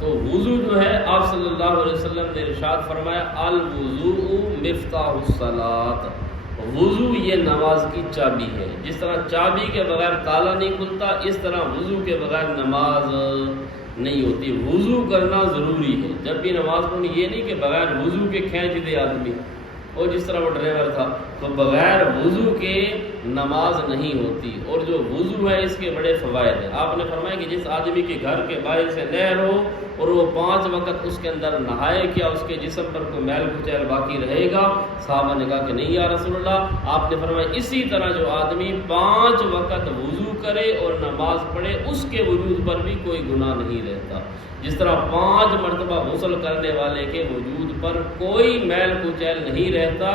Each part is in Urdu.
تو وضو جو ہے آپ صلی اللہ علیہ وسلم نے ارشاد فرمایا الوضوء مفتاح الصلاۃ، وضو یہ نماز کی چابی ہے۔ جس طرح چابی کے بغیر تالا نہیں کھلتا، اس طرح وضو کے بغیر نماز نہیں ہوتی۔ وضو کرنا ضروری ہے جب بھی نماز پڑھنی، یہ نہیں کہ بغیر وضو کے کھینچ دے آدمی، اور جس طرح وہ ڈرائیور تھا، تو بغیر وضو کے نماز نہیں ہوتی۔ اور جو وضو ہے اس کے بڑے فوائد ہیں۔ آپ نے فرمایا کہ جس آدمی کے گھر کے باہر سے نہر ہو اور وہ 5 وقت اس کے اندر نہائے، کیا اس کے جسم پر کوئی میل کچیل باقی رہے گا؟ صحابہ نے کہا کہ نہیں یا رسول اللہ۔ آپ نے فرمایا اسی طرح جو آدمی 5 وقت وضو کرے اور نماز پڑھے، اس کے وجود پر بھی کوئی گناہ نہیں رہتا۔ جس طرح 5 مرتبہ غسل کرنے والے کے وجود پر کوئی میل کچیل نہیں رہتا،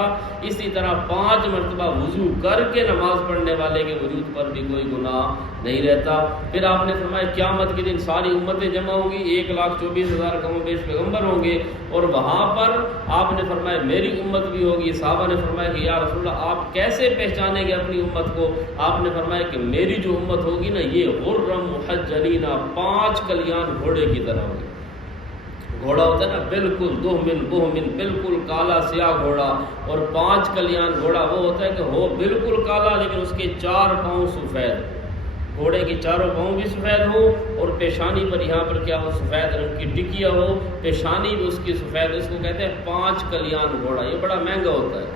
اسی طرح 5 مرتبہ وضو کر کے نماز پڑھنے والے کے وجود پر بھی کوئی گناہ نہیں رہتا۔ پھر آپ نے فرمایا قیامت کے دن ساری امتیں جمع ہوں گی، 1,24,000 کم و بیش پیغمبر ہوں گے، اور وہاں پر آپ نے فرمایا میری امت بھی ہوگی۔ صحابہ نے فرمایا کہ یا رسول اللہ آپ کیسے پہچانیں گے اپنی امت کو؟ آپ نے فرمایا کہ میری جو امت ہوگی نا، یہ غرم محجلین، 5 کلیان گھوڑے کی طرح ہوگی۔ گھوڑا ہوتا ہے نا بالکل دہمن بہمن، بالکل کالا سیاہ گھوڑا، اور 5 کلیان گھوڑا وہ ہوتا ہے کہ ہو بالکل کالا لیکن اس کے 4 پاؤں سفید، گھوڑے کے چاروں پاؤں بھی سفید ہو، اور پیشانی پر یہاں پر کیا ہو، سفید رنگ کی ٹکیا ہو، پیشانی بھی اس کی سفید، اس کو کہتے ہیں 5 کلیان گھوڑا۔ یہ بڑا مہنگا ہوتا ہے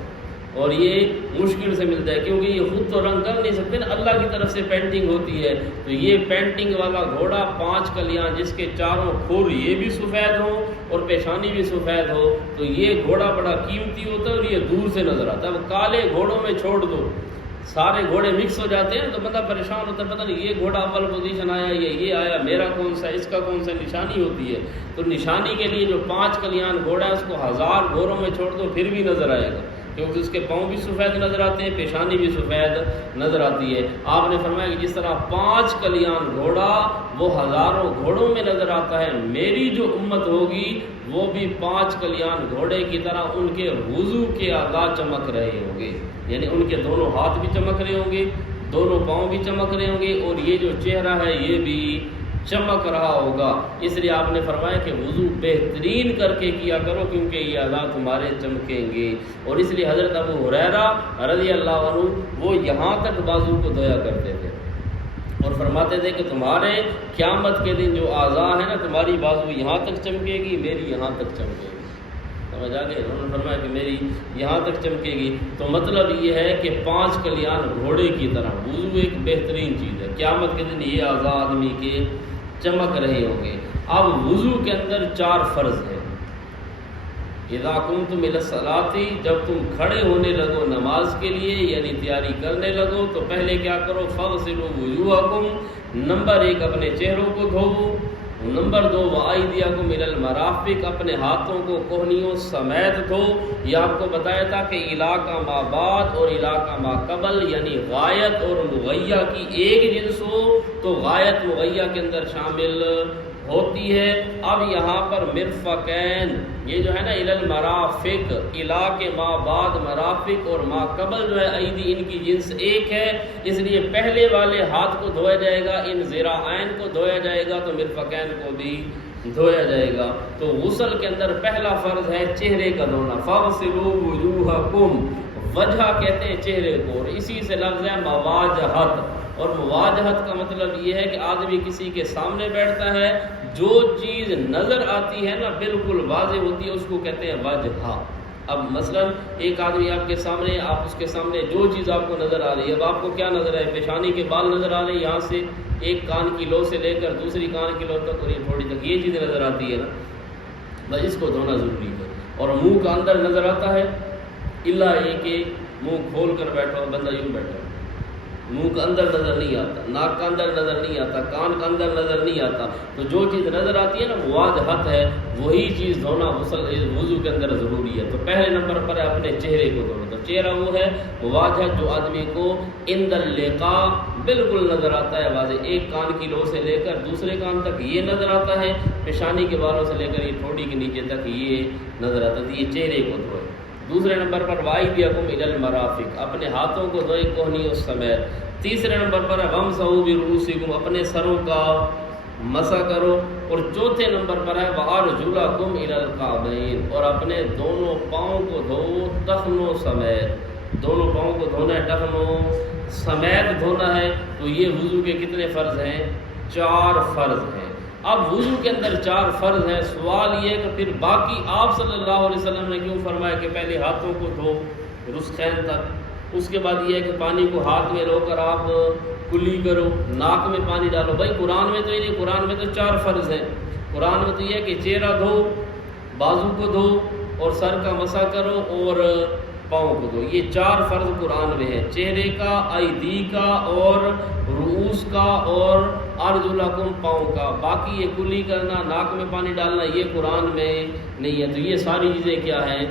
اور یہ مشکل سے ملتا ہے، کیونکہ یہ خود تو رنگ کر نہیں سکتے نا، اللہ کی طرف سے پینٹنگ ہوتی ہے۔ تو یہ پینٹنگ والا گھوڑا 5 کلیاں، جس کے چاروں کھور یہ بھی سفید ہوں اور پیشانی بھی سفید ہو، تو یہ گھوڑا بڑا قیمتی ہوتا ہے اور یہ دور سے نظر آتا ہے۔ اب کالے گھوڑوں میں چھوڑ دو، سارے گھوڑے مکس ہو جاتے ہیں تو بندہ پریشان ہوتا ہے، پتہ نہیں یہ گھوڑا اول پوزیشن آیا، یہ آیا، میرا کون سا، اس کا کون سا، نشانی ہوتی ہے۔ تو نشانی کے لیے جو 5 کلیان گھوڑا ہے، اس کو 1000 گھوڑوں میں چھوڑ دو پھر بھی نظر آئے گا، کیونکہ اس کے پاؤں بھی سفید نظر آتے ہیں، پیشانی بھی سفید نظر آتی ہے۔ آپ نے فرمایا کہ جس طرح 5 کلیان گھوڑا وہ ہزاروں گھوڑوں میں نظر آتا ہے، میری جو امت ہوگی وہ بھی 5 کلیان گھوڑے کی طرح ان کے وضو کے اعضاء چمک رہے ہوں گے، یعنی ان کے دونوں ہاتھ بھی چمک رہے ہوں گے، دونوں پاؤں بھی چمک رہے ہوں گے، اور یہ جو چہرہ ہے یہ بھی چمک رہا ہوگا۔ اس لیے آپ نے فرمایا کہ وضو بہترین کر کے کیا کرو، کیونکہ یہ اعضاء تمہارے چمکیں گے۔ اور اس لیے حضرت ابو ہریرہ رضی اللہ عنہ وہ یہاں تک بازو کو دھویا کرتے تھے اور فرماتے تھے کہ تمہارے قیامت کے دن جو اعضاء ہیں نا، تمہاری بازو یہاں تک چمکے گی، میری یہاں تک چمکے گی۔ سمجھ آ گئے؟ انہوں نے فرمایا کہ میری یہاں تک چمکے گی۔ تو مطلب یہ ہے کہ 5 کلیان گھوڑے کی طرح وضو ایک بہترین چیز ہے، قیامت کے دن یہ اعضاء آدمی کے چمک رہے ہوں گے۔ اب وضو کے اندر 4 فرض ہیں۔ اذا قمتم الی الصلاۃ، جب تم کھڑے ہونے لگو نماز کے لیے، یعنی تیاری کرنے لگو، تو پہلے کیا کرو، فاغسلوا وجوہکم، نمبر 1 اپنے چہروں کو دھوو، نمبر 2 وایدیکم الی المرافق، اپنے ہاتھوں کو کوہنیوں سمیت دھو۔ یہ آپ کو بتایا تھا کہ علاقہ ما بعد اور علاقہ ما قبل، یعنی غایت اور مغیہ کی ایک جنس ہو تو غایت مغیہ کے اندر شامل ہوتی ہے۔ اب یہاں پر مرفقین، یہ جو ہے نا الی المرافق، علاقے ما بعد مرافق اور ما قبل جو ہے ایدی، ان کی جنس ایک ہے، اس لیے پہلے والے ہاتھ کو دھویا جائے گا، ان ذراعین کو دھویا جائے گا، تو مرفقین کو بھی دھویا جائے گا۔ تو غسل کے اندر پہلا فرض ہے چہرے کا دھونا، فاغسلوا وجوہکم، وجہ کہتے ہیں چہرے کو، اور اسی سے لفظ ہے مواجہت، اور مواجہت کا مطلب یہ ہے کہ آدمی کسی کے سامنے بیٹھتا ہے، جو چیز نظر آتی ہے نا بالکل واضح ہوتی ہے، اس کو کہتے ہیں وجہ۔ اب مثلا ایک آدمی آپ کے سامنے، آپ اس کے سامنے جو چیز آپ کو نظر آ رہی ہے، اب آپ کو کیا نظر آئے، پیشانی کے بال نظر آ رہے ہیں، یہاں سے ایک کان کی لو سے لے کر دوسری کان کی لو تک اور یہ تھوڑی تک یہ چیز نظر آتی ہے نا، بس اس کو دھونا ضروری ہے۔ اور منہ کا اندر نظر آتا ہے، الا یہ کہ منہ کھول کر بیٹھا ہو، بندہ یوں بیٹھا ہو، منہ کا اندر نظر نہیں آتا، ناک کا اندر نظر نہیں آتا، کان کا اندر نظر نہیں آتا، تو جو چیز نظر آتی ہے نا مواجہت ہے، وہی چیز دھونا وضو کے اندر ضروری ہے۔ تو پہلے نمبر پر ہے اپنے چہرے کو دھونا، تو چہرہ وہ ہے مواجہت، جو آدمی کو عند اللقاء بالکل نظر آتا ہے واضح، ایک کان کی لو سے لے کر دوسرے کان تک یہ نظر آتا ہے، پیشانی کے بالوں سے لے کر یہ ٹھوڑی کے نیچے تک یہ نظر آتا ہے، یہ چہرے کو دھوئے۔ دوسرے نمبر پر وایدیکم الی المرافق، اپنے ہاتھوں کو دھوئے کوہنیوں سمیت۔ تیسرے نمبر پر وامسحوا برؤوسکم، اپنے سروں کا مسح کرو۔ اور چوتھے نمبر پر ہے وَأَرْجُلَكُمْ إِلَى الْكَعْبَيْنِ، اور اپنے دونوں پاؤں کو دھو ٹخنوں سمیت، دونوں پاؤں کو دھونا ہے ٹخنوں سمیت دھونا ہے۔ تو یہ وضو کے کتنے فرض ہیں؟ 4 فرض ہیں۔ اب وضو کے اندر 4 فرض ہیں، سوال یہ کہ پھر باقی آپ صلی اللہ علیہ وسلم نے کیوں فرمایا کہ پہلے ہاتھوں کو دھو رسخین تک، اس کے بعد یہ ہے کہ پانی کو ہاتھ میں رو کر آپ کلی کرو، ناک میں پانی ڈالو؟ بھائی قرآن میں تو یہ نہیں، قرآن میں تو 4 فرض ہیں۔ قرآن میں تو یہ ہے کہ چہرہ دھو، بازو کو دھو اور سر کا مسح کرو اور پاؤں کو دھو۔ یہ 4 فرض قرآن میں ہے، چہرے کا، ایدی کا اور رؤوس کا اور ارجلکم پاؤں کا۔ باقی یہ کلی کرنا، ناک میں پانی ڈالنا، یہ قرآن میں نہیں ہے۔ تو یہ ساری چیزیں کیا ہیں؟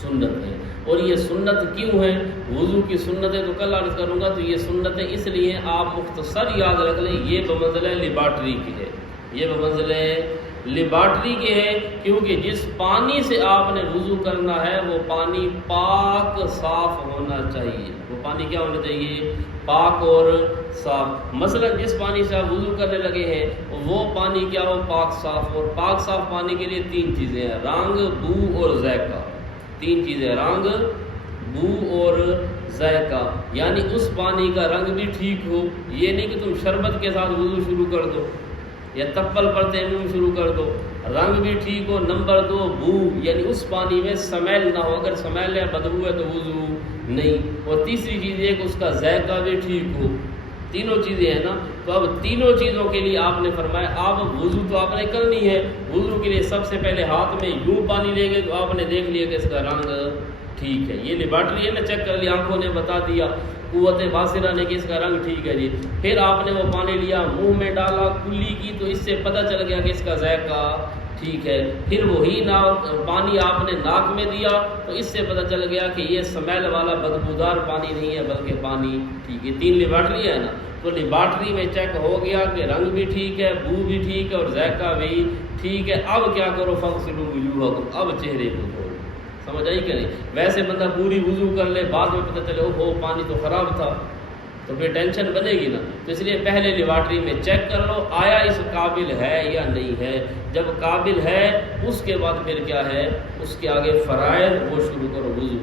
سنت ہیں۔ اور یہ سنت کیوں ہے؟ وضو کی سنتیں تو کل عرض کروں گا۔ تو یہ سنتیں اس لیے آپ مختصر یاد رکھ لیں، یہ بمنزلہ لیبارٹری کی ہے، یہ بمنزلہ لیبارٹری کے ہے، کیونکہ جس پانی سے آپ نے وضو کرنا ہے وہ پانی پاک صاف ہونا چاہیے۔ وہ پانی کیا ہونا چاہیے؟ پاک اور صاف۔ مثلا جس پانی سے آپ وضو کرنے لگے ہیں وہ پانی کیا ہو؟ پاک صاف۔ اور پاک صاف پانی کے لیے 3 چیزیں ہیں، رنگ، بو اور ذائقہ۔ 3 چیزیں، رنگ، بو اور ذائقہ۔ یعنی اس پانی کا رنگ بھی ٹھیک ہو، یہ نہیں کہ تم شربت کے ساتھ وضو شروع کر دو یا تپل پر تیمم شروع کر دو۔ رنگ بھی ٹھیک ہو۔ نمبر 2 بو، یعنی اس پانی میں سمیل نہ ہو، اگر سمیل یا بدبو ہے تو وضو نہیں۔ اور تیسری چیز یہ کہ اس کا ذائقہ بھی ٹھیک ہو۔ تینوں چیزیں ہیں نا۔ تو اب تینوں چیزوں کے لیے آپ نے فرمایا اب وضو تو آپ نے کرنی ہے۔ وضو کے لیے سب سے پہلے ہاتھ میں یوں پانی لیں گے تو آپ نے دیکھ لیا کہ اس کا رنگ ٹھیک ہے، یہ لیبارٹری ہے نا، چیک کر لیا، آنکھوں نے بتا دیا، قوت باصرہ نے کہ اس کا رنگ ٹھیک ہے جی۔ پھر آپ نے وہ پانی لیا، منہ میں ڈالا، کلی کی، تو اس سے پتہ چل گیا کہ اس کا ذائقہ ٹھیک ہے۔ پھر وہی پانی آپ نے ناک میں دیا تو اس سے پتہ چل گیا کہ یہ سمیل والا بدبودار پانی نہیں ہے بلکہ پانی ٹھیک ہے۔ 3 لیبارٹری ہے نا۔ تو لیبارٹری میں چیک ہو گیا کہ رنگ بھی ٹھیک ہے، بو بھی ٹھیک ہے اور ذائقہ بھی ٹھیک ہے۔ اب کیا کرو؟ فاغسلوا وجوہکم، اب چہرے کو دھو۔ سمجھ آئی کہ نہیں؟ ویسے بندہ پوری وضو کر لے، بعد میں پتہ چلے اوہ پانی تو خراب تھا، تو پھر ٹینشن بنے گی نا۔ تو اس لیے پہلے لیبارٹری میں چیک کر لو آیا اس قابل ہے یا نہیں ہے۔ جب قابل ہے اس کے بعد پھر کیا ہے؟ اس کے آگے فرائض وہ شروع کرو وضو۔